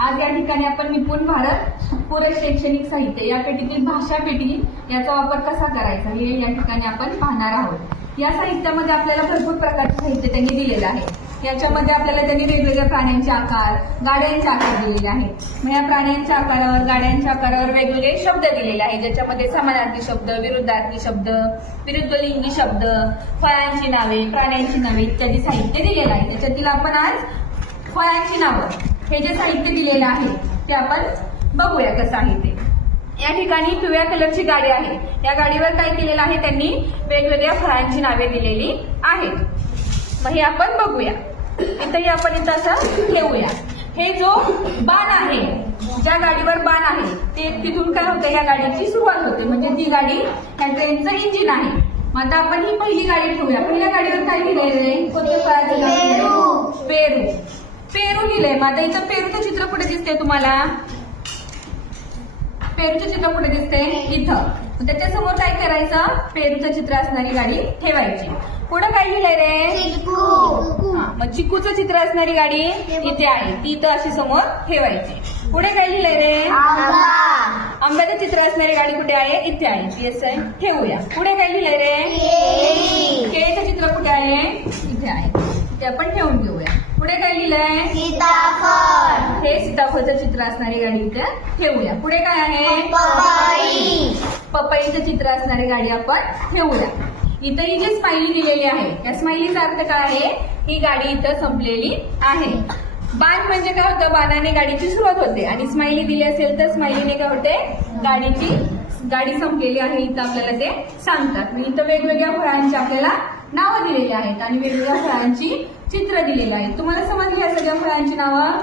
आज या ठिकाणी आपण निपुण भारत पूरक शैक्षणिक साहित्य या पेटीतील भाषा पेटी याचा वापर कसा करायचा हे या ठिकाणी आपण पाहणार आहोत। या साहित्यामध्ये आपल्याला भरपूर प्रकारचे साहित्य त्यांनी दिलेलं आहे। याच्यामध्ये आपल्याला त्यांनी वेगवेगळ्या प्राण्यांचे आकार, गाड्यांचे आकार दिलेले आहेत। मग या प्राण्यांच्या आकारावर, गाड्यांच्या आकारावर वेगवेगळे शब्द दिलेले आहेत, ज्याच्यामध्ये समानार्थी शब्द, विरुद्धार्थी शब्द, विरुद्धलिंगी शब्द, फळांची नावे, प्राण्यांची नावे इत्यादी साहित्य दिलेलं आहे। त्याच्यातील आपण आज फळांची नावं हे जे साहित्य दिलेलं आहे ते आपण बघूया कसं आहे ते। या ठिकाणी पिवळ्या कलरची गाडी आहे। या गाडीवर काय केलेलं आहे, त्यांनी वेगवेगळ्या फळांची नावे दिलेली आहेत। मग हे आपण बघूया। इथंही आपण इथं असं ठेवूया। हे जो बाण आहे, ज्या गाडीवर बाण आहे ते तिथून काय होतं, या गाडीची सुरुवात होते, म्हणजे ती गाडी या ट्रेनचं इंजिन आहे। मग आता आपण ही पहिली गाडी ठेवूया। पहिल्या गाडीवर काय लिहिलेलं आहे, कोणत्या फळाचं नाव? पेरू। पेरू लिहिलंय। मग आता इथं पेरूचं चित्र कुठे दिसतंय तुम्हाला? पेरूचं चित्र कुठे दिसतंय? इथं। त्याच्यासमोर काय करायचं, पेरूचं चित्र असणारी गाडी ठेवायची। पुढे काय लिहिलंय रे? मग चिकूचं चित्र असणारी गाडी इथे आहे, ती इथं अशी समोर ठेवायची। पुढे काय लिहिलंय रे? आंब्याचं चित्र असणारी गाडी कुठे आहे? इथे आहे, ती असं ठेवूया। पुढे काय लिहिलंय रे? केळीचं चित्र कुठे आहे? इथे आहे, ते आपण ठेवून घेऊया। पुढे काय लिहिलंय? सीताफळ। हे सीताफळचं चित्र असणारी गाडी इथे ठेवूया। पुढे काय आहे? पपई। पपईचं चित्र असणारी गाडी आपण ठेवूया। इथं ही जी स्माइली दिलेली आहे, या स्माइलीचा अर्थ काय आहे, ही गाडी इथं संपलेली आहे। बाण म्हणजे काय होतं, बाणाने गाडीची सुरुवात होते, आणि स्माइली दिली असेल तर स्माइलीने काय होते, गाडी संपलेली आहे इथं आपल्याला ते सांगतात। इथं वेगवेगळ्या फळांची आपल्याला नावं दिलेली आहेत आणि वेगवेगळ्या फळांची चित्र दिलेली आहेत। तुम्हाला समजली या सगळ्या फळांची नावं?